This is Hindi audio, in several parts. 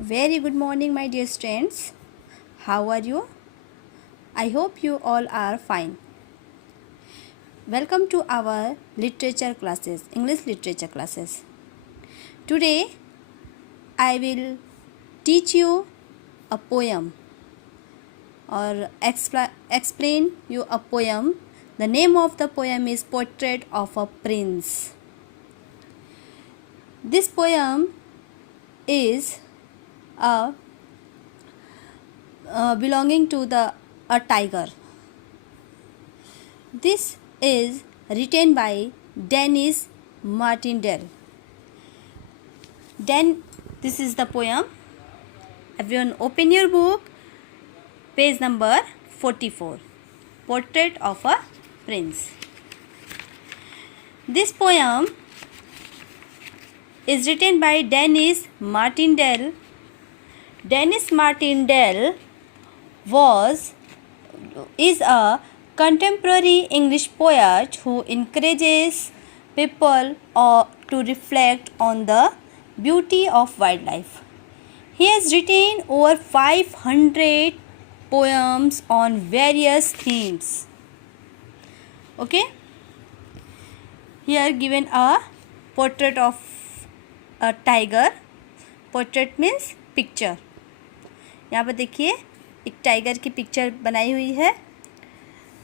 Very good morning, my dear students. How are you? I hope you all are fine. Welcome to our literature classes, English literature classes. Today, I will teach you a poem or explain you a poem. The name of the poem is Portrait of a Prince. This poem is belonging to a tiger. This is written by Denis Martindale. This is the poem. Everyone open your book, page number 44, Portrait of a Prince. This poem is written by Denis Martindale. Denis Martindale is a contemporary English poet who encourages people to reflect on the beauty of wildlife. He has written over 500 poems on various themes. Okay, here given a portrait of a tiger. Portrait means picture. यहाँ पर देखिए एक टाइगर की पिक्चर बनाई हुई है,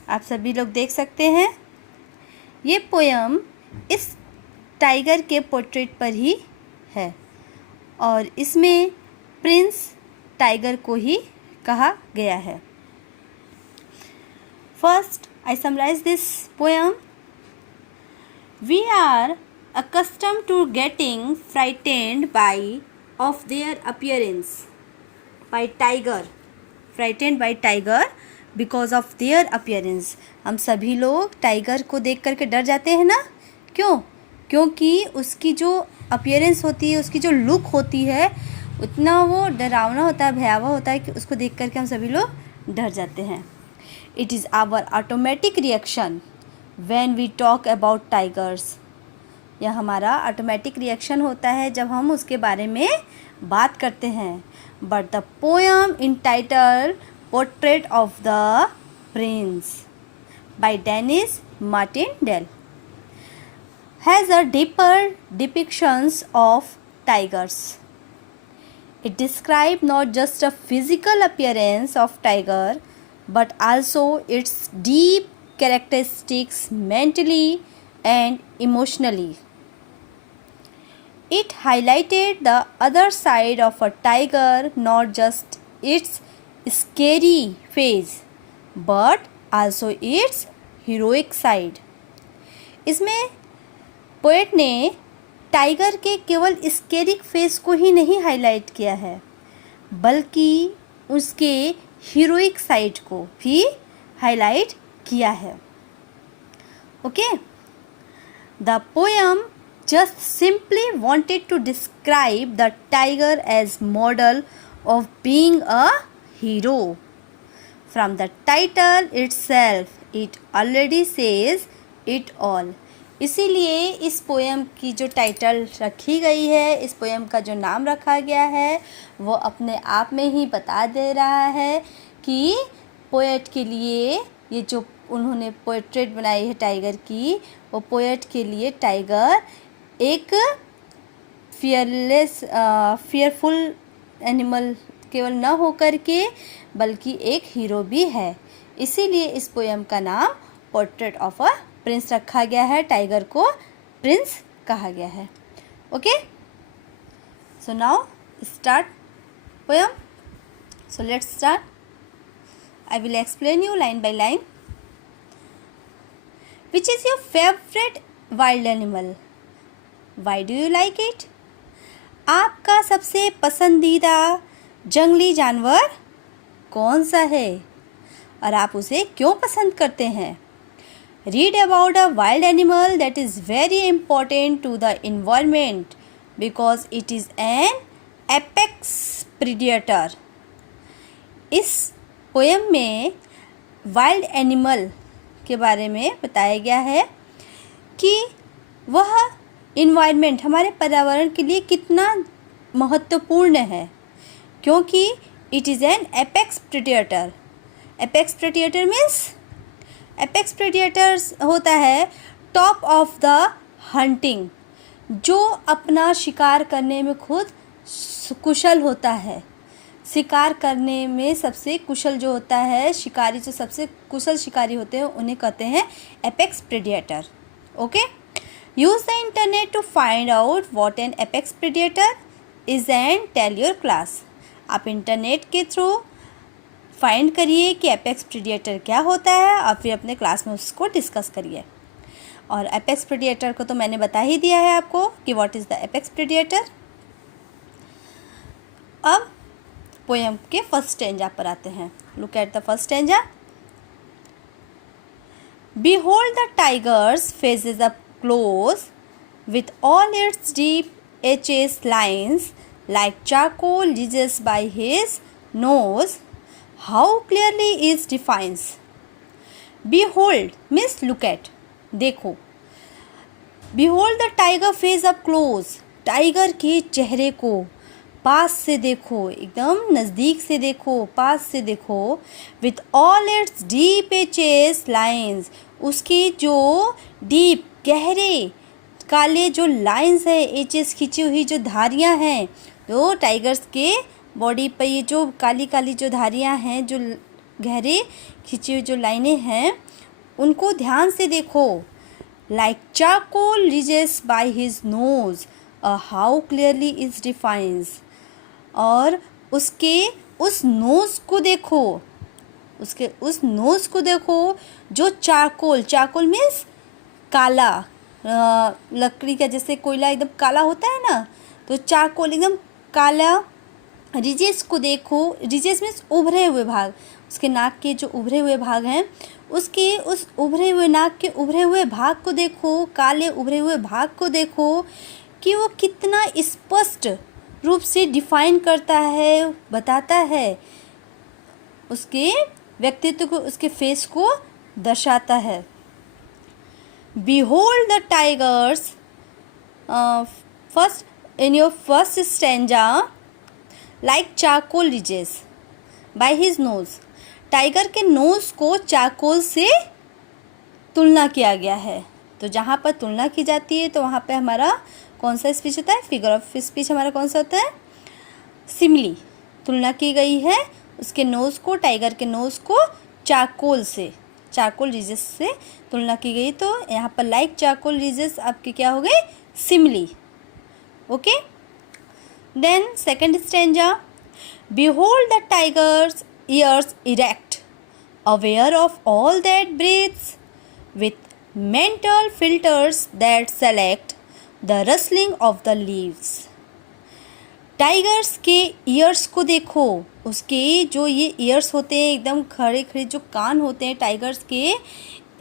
आप सभी लोग देख सकते हैं. ये पोयम इस टाइगर के पोर्ट्रेट पर ही है और इसमें प्रिंस टाइगर को ही कहा गया है. First I summarise this poem. We are accustomed to getting frightened of their appearance by tiger. Frightened by tiger because of their appearance. हम सभी लोग टाइगर को देख करके डर जाते हैं ना. क्यों? क्योंकि उसकी जो अपीयरेंस होती है, उसकी जो लुक होती है, उतना वो डरावना होता है, भयावह होता है कि उसको देख करके हम सभी लोग डर जाते हैं. It is our automatic reaction when we talk about tigers. यह हमारा ऑटोमेटिक रिएक्शन होता है जब हम उसके बारे में बात करते हैं. But the poem entitled portrait of the prince by Dennis Martindale has a deeper depictions of tigers. It describe not just a physical appearance of tiger but also its deep characteristics mentally and emotionally. It highlighted the other side of a tiger, not just its scary face, but also its heroic side. इसमें पोएट ने टाइगर के केवल स्केरी फेस को ही नहीं हाईलाइट किया है, बल्कि उसके हीरोइक साइड को भी हाईलाइट किया है. Okay. The poem just simply wanted to describe the tiger as model of being a hero. From the title itself, it already says it all. इसीलिए इस पोएम की जो टाइटल रखी गई है, इस पोएम का जो नाम रखा गया है, वो अपने आप में ही बता दे रहा है कि पोएट के लिए ये जो उन्होंने पोर्ट्रेट बनाई है टाइगर की, वो पोएट के लिए टाइगर एक फियरफुल एनिमल केवल न होकर के बल्कि एक हीरो भी है. इसीलिए इस पोएम का नाम पोर्ट्रेट ऑफ अ प्रिंस रखा गया है. टाइगर को प्रिंस कहा गया है. Okay. So now start poem. So let's start. I will explain you line by line. Which is your favorite wild animal? Why do you like it? आपका सबसे पसंदीदा जंगली जानवर कौन सा है और आप उसे क्यों पसंद करते हैं? Read about a wild animal that is very important to the environment because it is an apex predator. इस पोएम में वाइल्ड एनिमल के बारे में बताया गया है कि वह इन्वायरमेंट हमारे पर्यावरण के लिए कितना महत्वपूर्ण है. क्योंकि it is an apex predator. Apex predator means, apex predator होता है टॉप ऑफ द हंटिंग, जो अपना शिकार करने में खुद कुशल होता है। शिकार करने में सबसे कुशल जो होता है, शिकारी जो सबसे कुशल शिकारी होते हैं, उन्हें कहते हैं apex predator. Okay, use the internet to find out what an apex predator is and tell your class. आप इंटरनेट के थ्रू फाइंड करिए कि एपेक्स प्रेडेटर क्या होता है और फिर अपने क्लास में उसको डिस्कस करिए। और एपेक्स प्रेडेटर को तो मैंने बता ही दिया है आपको कि what is the apex predator. अब पोएम के फर्स्ट स्टैंजा पर आते हैं। Look at the first stanza. Behold the tiger's faces up close, with all its deep edges lines like charcoal ridges by his nose. How clearly it defines. Behold means look at, देखो। Behold the tiger face up close, tiger के चेहरे को पास से देखो, एकदम नज़दीक से देखो, पास से देखो। With all it's deep aches lines, उसके जो डीप गहरे काले जो लाइन्स है, एचेस खींची हुई जो धारियां हैं, तो टाइगर्स के बॉडी पर ये जो काली काली जो धारियां हैं, जो गहरे खींची हुई जो लाइनें हैं, उनको ध्यान से देखो। Like charcoal ridges by his nose, how clearly is defines. और उसके उस नोज़ को देखो, उसके उस नोज़ को देखो जो चारकोल, चारकोल मीन्स काला, लकड़ी का जैसे कोयला एकदम काला होता है ना, तो चारकोल एकदम काला। रिजेस को देखो, रिजेस मीन्स उभरे हुए भाग, उसके नाक के जो उभरे हुए भाग हैं, उसके उस उभरे हुए नाक के उभरे हुए भाग को देखो, काले उभरे हुए भाग को देखो कि वो कितना स्पष्ट रूप से डिफाइन करता है, बताता है, उसके व्यक्तित्व को, उसके फेस को दर्शाता है। Behold the tigers, first in your first stanza, like charcoal ridges by his nose. Tiger के नोज को चारकोल से तुलना किया गया है। तो जहाँ पर तुलना की जाती है तो वहाँ पे हमारा कौन सा स्पीच होता है? फिगर ऑफ स्पीच हमारा कौन सा होता है? सिमिली। तुलना की गई है उसके नोज़ को, टाइगर के नोज़ को चारकोल से, चारकोल रिजेस से तुलना की गई। तो यहाँ पर लाइक चारकोल रिजेस आपके क्या हो गए? Simile. Okay, then second stanza. Behold the tiger's ears erect, aware of all that breathes, with mental filters that select the rustling of the leaves. Tigers के ईयर्स को देखो, उसके जो ये ईयर्स होते हैं, एकदम खड़े खड़े जो कान होते हैं टाइगर्स के,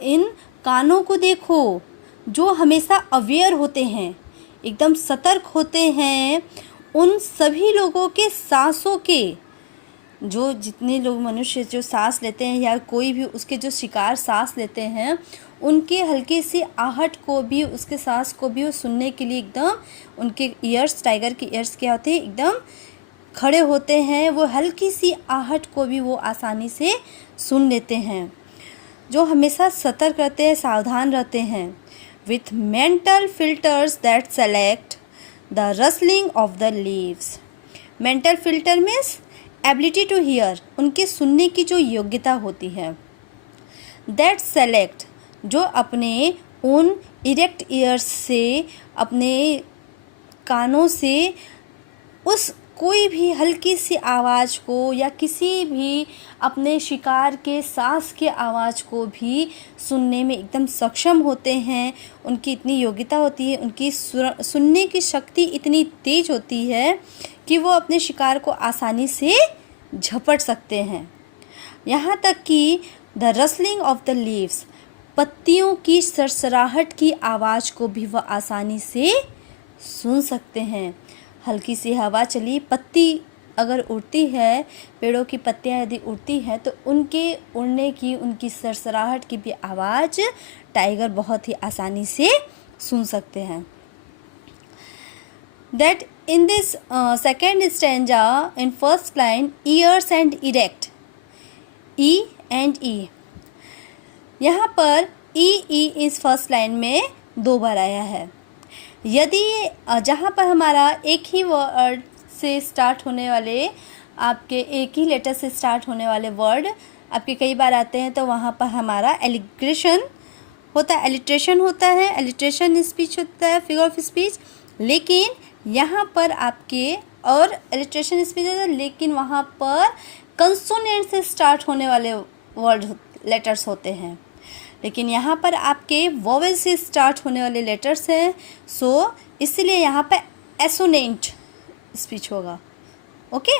इन कानों को देखो जो हमेशा अवेयर होते हैं, एकदम सतर्क होते हैं उन सभी लोगों के सांसों के, जो जितने लोग मनुष्य जो सांस लेते हैं या कोई भी उसके जो शिकार सांस लेते हैं, उनके हल्के सी आहट को भी, उसके सांस को भी वो सुनने के लिए एकदम उनके ईयर्स, टाइगर के ईयर्स क्या होते हैं? एकदम खड़े होते हैं। वो हल्की सी आहट को भी वो आसानी से सुन लेते हैं, जो हमेशा सतर्क रहते हैं, सावधान रहते हैं। With mental filters that select the rustling of the leaves. Mental filter means ability to hear, उनके सुनने की जो योग्यता होती है। दैट सेलेक्ट, जो अपने उन इरेक्ट ईयर्स से, अपने कानों से उस कोई भी हल्की सी आवाज़ को या किसी भी अपने शिकार के सांस के आवाज़ को भी सुनने में एकदम सक्षम होते हैं। उनकी इतनी योग्यता होती है, उनकी सुनने की शक्ति इतनी तेज होती है कि वो अपने शिकार को आसानी से झपट सकते हैं। यहाँ तक कि the rustling of the leaves, पत्तियों की सरसराहट की आवाज़ को भी वह आसानी से सुन सकते हैं। हल्की सी हवा चली, पत्ती अगर उड़ती है, पेड़ों की पत्तियां यदि उड़ती हैं, तो उनके उड़ने की, उनकी सरसराहट की भी आवाज़ टाइगर बहुत ही आसानी से सुन सकते हैं। That In this second stanza, in first line, ears and erect, E and E. यहाँ पर E इस फर्स्ट लाइन में 2 बार आया है। यदि जहाँ पर हमारा एक ही वर्ड से स्टार्ट होने वाले, आपके एक ही लेटर से स्टार्ट होने वाले वर्ड आपके कई बार आते हैं, तो वहाँ पर हमारा एलिट्रेशन होता है, एलिट्रेशन स्पीच होता है, फिगर ऑफ स्पीच। लेकिन यहाँ पर आपके और एलिट्रेशन स्पीच होता है, लेकिन वहाँ पर कंसोनेंट से स्टार्ट होने वाले वर्ड लेटर्स होते हैं। लेकिन यहाँ पर आपके वोवेल से स्टार्ट होने वाले लेटर्स हैं, सो इसलिए यहाँ पर एसोनेंट स्पीच होगा। Okay,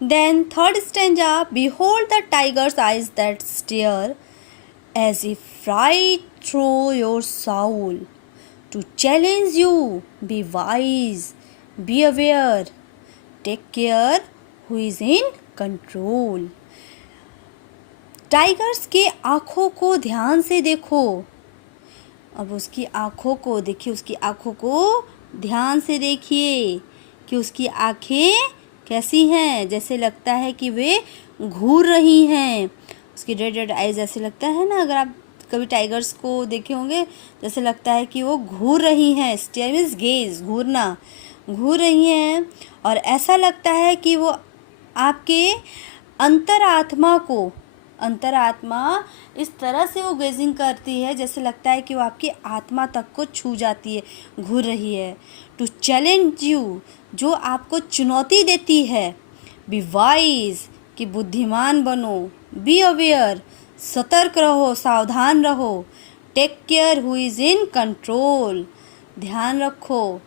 then third stanza, behold the tiger's eyes that stare as if right through your soul to challenge you. Be wise, be aware, take care who is in control. Tigers के आँखों को ध्यान से देखो। अब उसकी आँखों को देखिए, उसकी आँखों को ध्यान से देखिए कि उसकी आँखें कैसी हैं। जैसे लगता है कि वे घूर रही हैं, उसकी रेड रेड आइज ऐसे लगता है ना, अगर आप कभी टाइगर्स को देखे होंगे, जैसे लगता है कि वो घूर रही हैं। स्टेयर मीन्स गेज, घूरना, घूर रही हैं। और ऐसा लगता है कि वो आपके अंतरात्मा इस तरह से वो गेजिंग करती है, जैसे लगता है कि वो आपकी आत्मा तक को छू जाती है, घूर रही है। टू चैलेंज यू, जो आपको चुनौती देती है। बी वाइज, कि बुद्धिमान बनो। बी अवेयर, सतर्क रहो, सावधान रहो। Take care who is in control, ध्यान रखो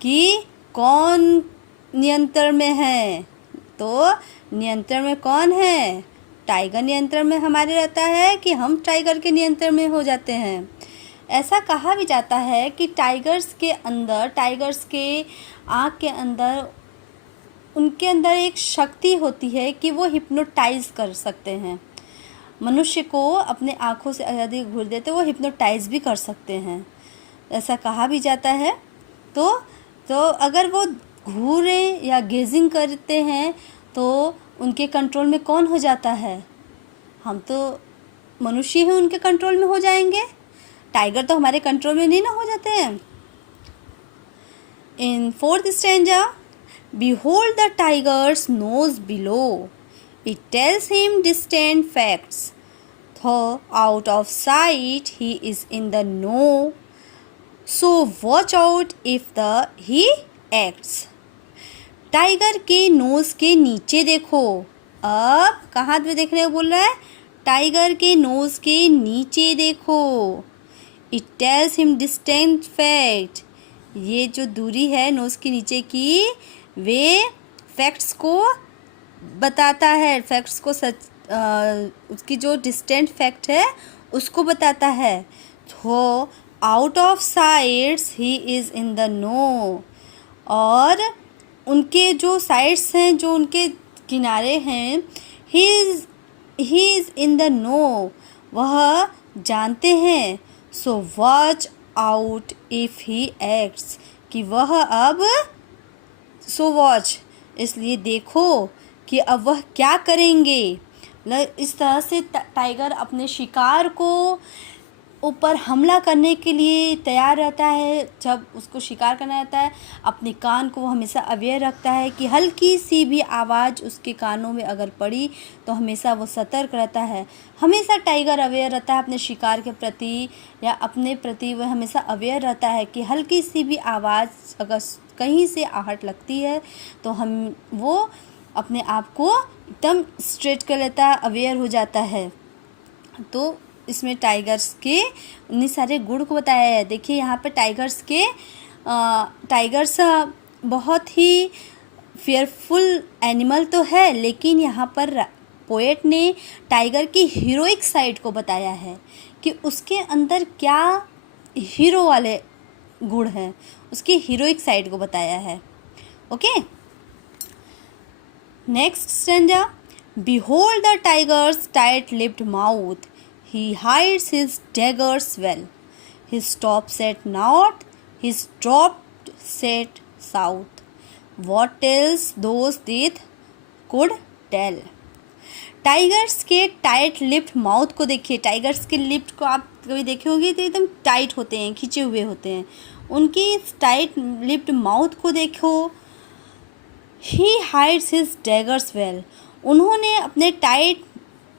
कि कौन नियंत्रण में है। तो नियंत्रण में कौन है? टाइगर नियंत्रण में हमारे रहता है कि हम टाइगर के नियंत्रण में हो जाते हैं। ऐसा कहा भी जाता है कि टाइगर्स के आँख के अंदर उनके अंदर एक शक्ति होती है कि वो हिप्नोटाइज कर सकते हैं। मनुष्य को अपने आँखों से यदि घूर देते वो हिप्नोटाइज भी कर सकते हैं, ऐसा कहा भी जाता है। तो अगर वो घूरें या गेजिंग करते हैं तो उनके कंट्रोल में कौन हो जाता है? हम तो मनुष्य ही उनके कंट्रोल में हो जाएंगे, टाइगर तो हमारे कंट्रोल में नहीं ना हो जाते हैं। In fourth stanza, behold the tiger's nose below, it tells him distant facts, though out of sight he is in the know, so watch out if he acts. Tiger के नोज के नीचे देखो। अब कहाँ पे देखने को बोल रहा है? टाइगर के नोज के नीचे देखो। It tells him distant fact, ये जो दूरी है नोज के नीचे की, वे फैक्ट्स को बताता है। फैक्ट्स को उसकी जो डिस्टेंट फैक्ट है उसको बताता है। तो out of sides he is in the know, और उनके जो साइड्स हैं, जो उनके किनारे हैं, he is in the know, वह जानते हैं। So watch out if he acts, कि वह अब, सो वॉच इसलिए देखो कि अब वह क्या करेंगे। इस तरह से टाइगर अपने शिकार को ऊपर हमला करने के लिए तैयार रहता है। जब उसको शिकार करना रहता है, अपने कान को वो हमेशा अवेयर रखता है कि हल्की सी भी आवाज़ उसके कानों में अगर पड़ी तो हमेशा वो सतर्क रहता है। हमेशा टाइगर अवेयर रहता है अपने शिकार के प्रति या अपने प्रति, वह हमेशा अवेयर रहता है कि हल्की सी भी आवाज़ अगर कहीं से आहट लगती है तो वो अपने आप को एकदम स्ट्रेट कर लेता है, अवेयर हो जाता है। तो इसमें टाइगर्स के उन्हीं सारे गुण को बताया है। देखिए यहाँ पे टाइगर्स बहुत ही फियरफुल एनिमल तो है, लेकिन यहाँ पर पोएट ने टाइगर की हीरोइक साइड को बताया है कि उसके अंदर क्या हीरो वाले गुण हैं, उसकी हीरोइक साइड को बताया है। Okay, next stanza, behold the tiger's tight-lipped mouth, he hides his daggers well, he stops at naught, his dropped set south. What else those teeth could tell. Tigers के टाइट लिप्ड माउथ को देखिए। टाइगर्स के लिप्ड को आप कभी देखे होंगे तो एकदम टाइट होते हैं, खिंचे हुए होते हैं। उनकी टाइट लिप्ड माउथ को देखो। ही हाइड्स हिज डैगर्स वेल। उन्होंने अपने टाइट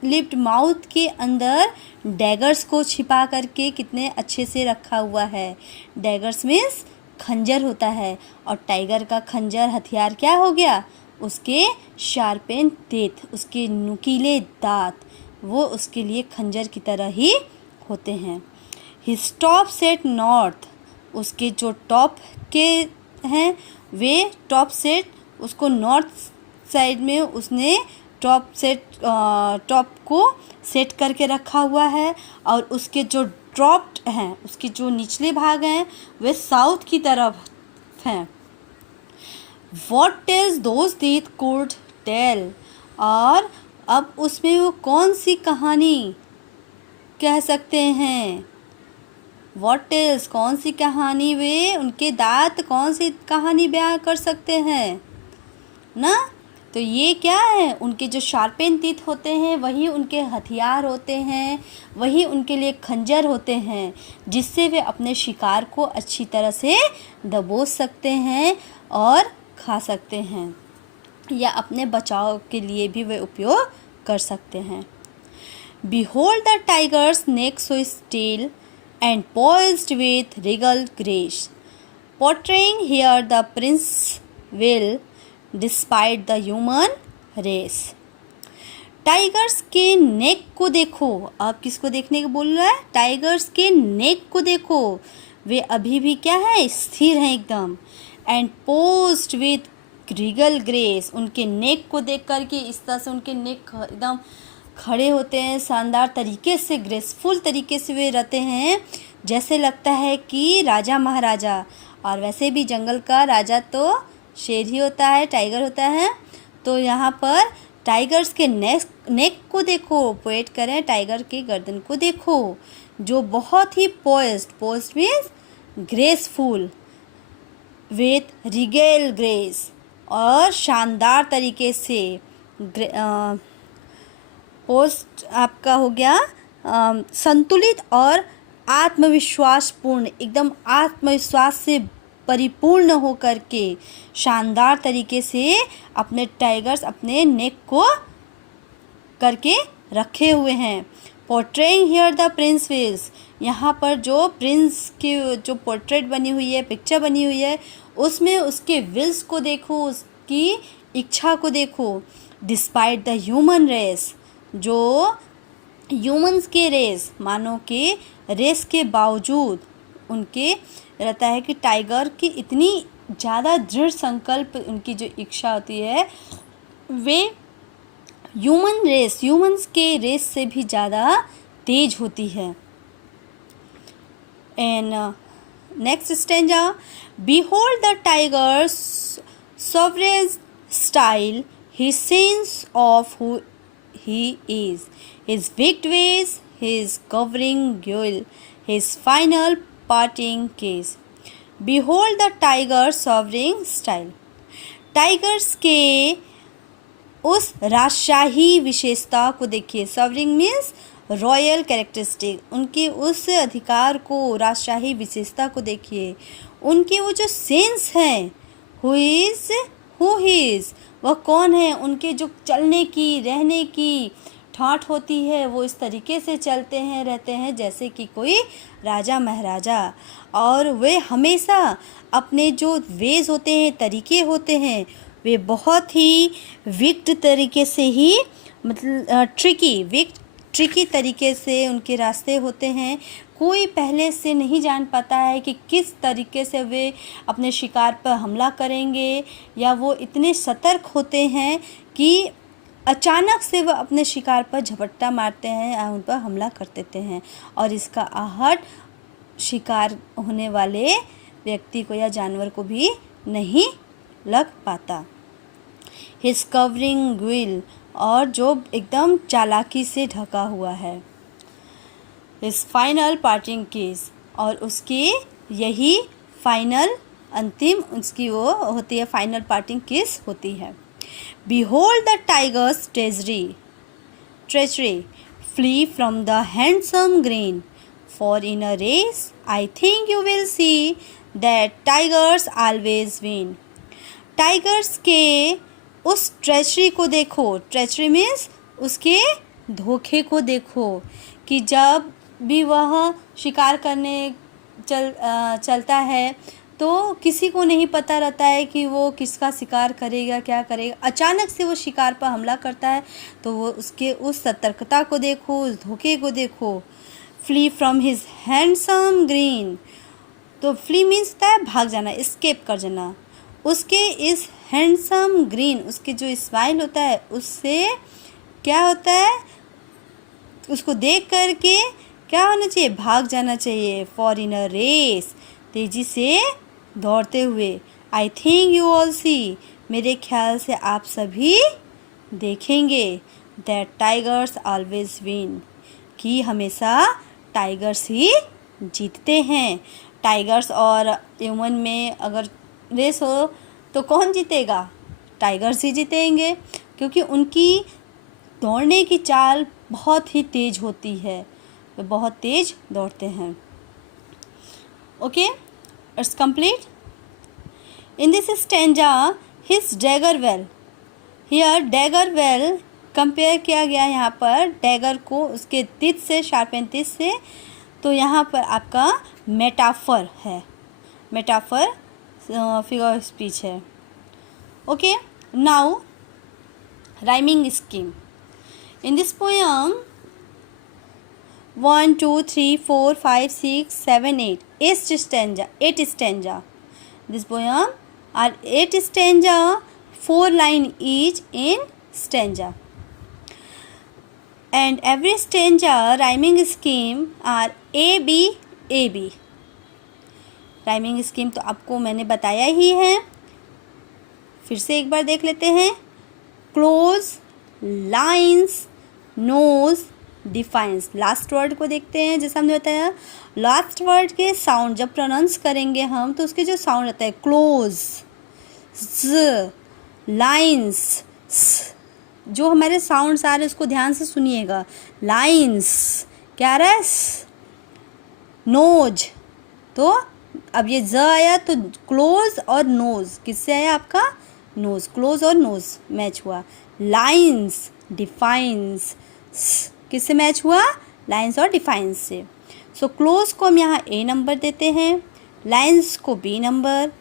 लिप्ड माउथ के अंदर डैगर्स को छिपा करके कितने अच्छे से रखा हुआ है। डैगर्स मीन्स खंजर होता है, और टाइगर का खंजर हथियार क्या हो गया, उसके शार्पेन टीथ, उसके नुकीले दांत, वो उसके लिए खंजर की तरह ही होते हैं। His top set north. उसके जो टॉप के हैं वे टॉप सेट, उसको नॉर्थ साइड में उसने टॉप को सेट करके रखा हुआ है, और उसके जो ड्रॉप्ड हैं, उसके जो निचले भाग हैं वे साउथ की तरफ हैं। What tells those teeth could tell. और अब उसमें वो कौन सी कहानी कह सकते हैं। What tells, कौन सी कहानी, वे उनके दांत कौन सी कहानी बयां कर सकते हैं ना। तो ये क्या है, उनके जो शार्पेन टीथ होते हैं वही उनके हथियार होते हैं, वही उनके लिए खंजर होते हैं, जिससे वे अपने शिकार को अच्छी तरह से दबोच सकते हैं और खा सकते हैं, या अपने बचाव के लिए भी वे उपयोग कर सकते हैं। Behold the tiger's neck so still and poised with regal grace, portraying here the prince will despite the human race. Tigers के नेक को देखो। अब किसको देखने को बोल रहा है, टाइगर्स के नेक को देखो। वे अभी भी क्या है, स्थिर हैं एकदम। And post with Regal grace. उनके नेक को देख कर के इस तरह से उनके नेक एकदम खड़े होते हैं, शानदार तरीके से, ग्रेसफुल तरीके से वे रहते हैं, जैसे लगता है कि राजा महाराजा। और वैसे भी जंगल का राजा तो शेर ही होता है, टाइगर होता है। तो यहाँ पर टाइगर्स के नेक को देखो, पोएट करें, टाइगर के गर्दन को देखो, जो बहुत ही poised means graceful, with regal grace, और शानदार तरीके से। पोस्ट आपका हो गया संतुलित और आत्मविश्वासपूर्ण, एकदम आत्मविश्वास से परिपूर्ण हो करके शानदार तरीके से अपने टाइगर्स अपने नेक को करके रखे हुए हैं। Portraying here the prince wills. यहाँ पर जो प्रिंस की जो पोर्ट्रेट बनी हुई है, पिक्चर बनी हुई है, उसमें उसके विल्स को देखो, उसकी इच्छा को देखो। Despite the human race. जो ह्यूमंस के रेस, मानव के रेस के बावजूद उनके रहता है कि टाइगर की इतनी ज़्यादा दृढ़ संकल्प, उनकी जो इच्छा होती है वे ह्यूमंस के रेस से भी ज़्यादा तेज होती है। And next stanza, behold the tigers sovereign style, his sense of who he is, his wicked ways, his covering guile, his final parting kiss. Behold the tiger's sovereign style. Tigers के उस राजशाही विशेषता को देखिए। सॉवरिंग मीन्स रॉयल कैरेक्टरिस्टिक। उनके उस अधिकार को, राजशाही विशेषता को देखिए। उनके वो जो सेंस हैं, हु इज़, वह कौन है, उनके जो चलने की, रहने की ठाठ होती है, वो इस तरीके से चलते हैं, रहते हैं जैसे कि कोई राजा महाराजा। और वे हमेशा अपने जो वेज होते हैं, तरीके होते हैं, वे बहुत ही विक्ट तरीके से ही, मतलब ट्रिकी तरीके से उनके रास्ते होते हैं। कोई पहले से नहीं जान पाता है कि किस तरीके से वे अपने शिकार पर हमला करेंगे, या वो इतने सतर्क होते हैं कि अचानक से वह अपने शिकार पर झपट्टा मारते हैं और उन पर हमला कर देते हैं, और इसका आहट शिकार होने वाले व्यक्ति को या जानवर को भी नहीं लग पाता। हिज कवरिंग गुइल, और जो एकदम चालाकी से ढका हुआ है। हिज फाइनल पार्टिंग किस, और उसकी यही फाइनल, अंतिम उसकी वो होती है, फाइनल पार्टिंग किस होती है। Behold the tiger's treachery, flee from the handsome green, for in a race I think you will see that tigers always win. Tigers के उस ट्रेचरी को देखो, ट्रेचरी मीन्स उसके धोखे को देखो, कि जब भी वह शिकार करने चलता है तो किसी को नहीं पता रहता है कि वो किसका शिकार करेगा, क्या करेगा। अचानक से वो शिकार पर हमला करता है, तो वो उसके उस सतर्कता को देखो, उस धोखे को देखो। Flee from his handsome green, तो फ्ली मीन्स होता है भाग जाना, एस्केप कर जाना। उसके इस हैंडसम ग्रीन, उसके जो स्माइल होता है उससे क्या होता है, उसको देख करके क्या होना चाहिए, भाग जाना चाहिए। फॉर इन अ रेस, तेजी से दौड़ते हुए। आई थिंक यू ऑल सी, मेरे ख्याल से आप सभी देखेंगे। दैट टाइगर्स ऑलवेज विन, कि हमेशा टाइगर्स ही जीतते हैं। टाइगर्स और ह्यूमन में अगर रेस हो तो कौन जीतेगा, टाइगर्स ही जीतेंगे, क्योंकि उनकी दौड़ने की चाल बहुत ही तेज़ होती है, वे बहुत तेज़ दौड़ते हैं। Okay, it's complete. In this stanza his dagger well, here dagger well compare किया गया यहाँ पर डैगर को उसके तीर से, शार्पन तीर से। तो यहाँ पर आपका मेटाफर है, मेटाफर फिगर ऑफ स्पीच है। Okay, now rhyming scheme. In this poem 1 2 3 4 5 6 7 8 8 stanza. This poem are 8 stanza, 4 line each in stanza, and every stanza rhyming scheme are A B A B. Rhyming scheme तो आपको मैंने बताया ही है, फिर से एक बार देख लेते हैं। Close, lines, nose, defiance. Last word को देखते हैं। जैसा हमने बताया, लास्ट वर्ड के साउंड जब प्रोनाउंस करेंगे हम, तो उसके जो साउंड रहता है, क्लोज, ज, लाइन्स, जो हमारे साउंड्स आ रहे हैं उसको ध्यान से सुनिएगा। लाइन्स क्या रहा है, नोज, तो अब ये ज आया तो क्लोज और नोज किससे आया, आपका नोज, क्लोज और नोज मैच हुआ। लाइन्स, डिफाइंस किससे मैच हुआ, लाइन्स और डिफाइंस से। सो क्लोज को हम यहाँ ए नंबर देते हैं, लाइन्स को बी नंबर,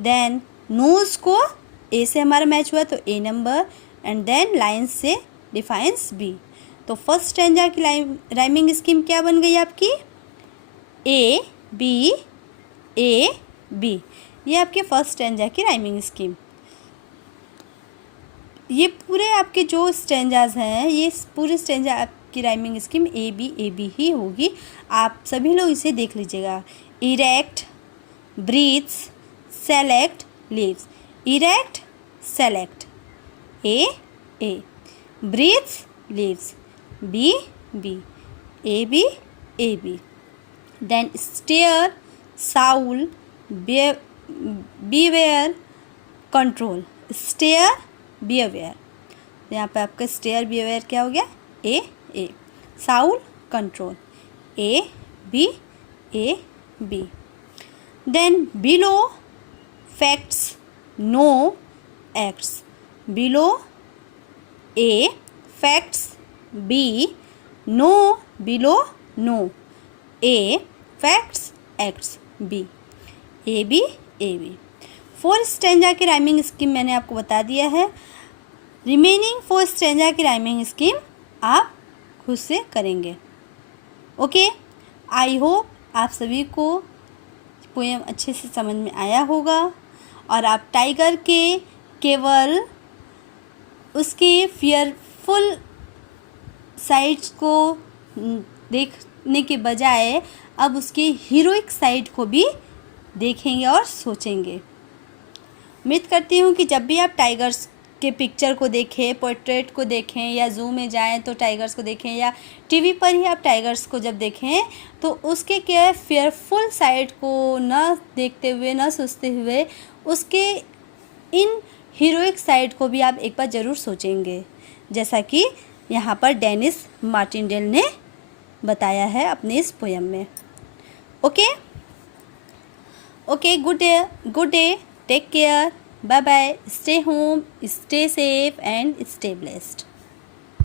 देन नोज को ए से हमारा मैच हुआ तो ए नंबर, एंड देन लाइन्स से डिफाइंस बी। तो फर्स्ट स्टैंजा की राइमिंग स्कीम क्या बन गई आपकी, ए बी ए बी। ये आपके फर्स्ट स्टैंजा की राइमिंग स्कीम। ये पूरे आपके जो स्टैंजाज हैं, ये पूरे स्टैंजा आपकी राइमिंग स्कीम ए बी ही होगी। आप सभी लोग इसे देख लीजिएगा। Erect, breathes, select, leaves. Erect, select, A, breathes, leaves, B, A B. Then stare, soul, beware, control. Stare, beware, यहाँ पे आपका स्टेयर बीवेयर क्या हो गया, A. Soul, control, A B. Then below, facts, know, acts. Below A, facts B, know, below know, A, facts, acts B. A B. Four stanza की राइमिंग स्कीम मैंने आपको बता दिया है। रिमेनिंग फोर स्टेंजा की राइमिंग स्कीम आप खुद से करेंगे। ओके, आई होप आप सभी को पोएम अच्छे से समझ में आया होगा और आप टाइगर के केवल उसके फियरफुल साइड्स को देखने के बजाय अब उसके हीरोइक साइड को भी देखेंगे और सोचेंगे। उम्मीद करती हूँ कि जब भी आप टाइगर्स के पिक्चर को देखें, पोर्ट्रेट को देखें, या ज़ू में जाएं तो टाइगर्स को देखें, या टीवी पर ही आप टाइगर्स को जब देखें तो उसके क्या फेयरफुल साइड को ना देखते हुए, ना सोचते हुए, उसके इन हीरोइक साइड को भी आप एक बार ज़रूर सोचेंगे, जैसा कि यहाँ पर डेनिस मार्टिनडेल ने बताया है अपने इस पोयम में। Okay okay, good day, take care, bye bye, stay home, stay safe and stay blessed.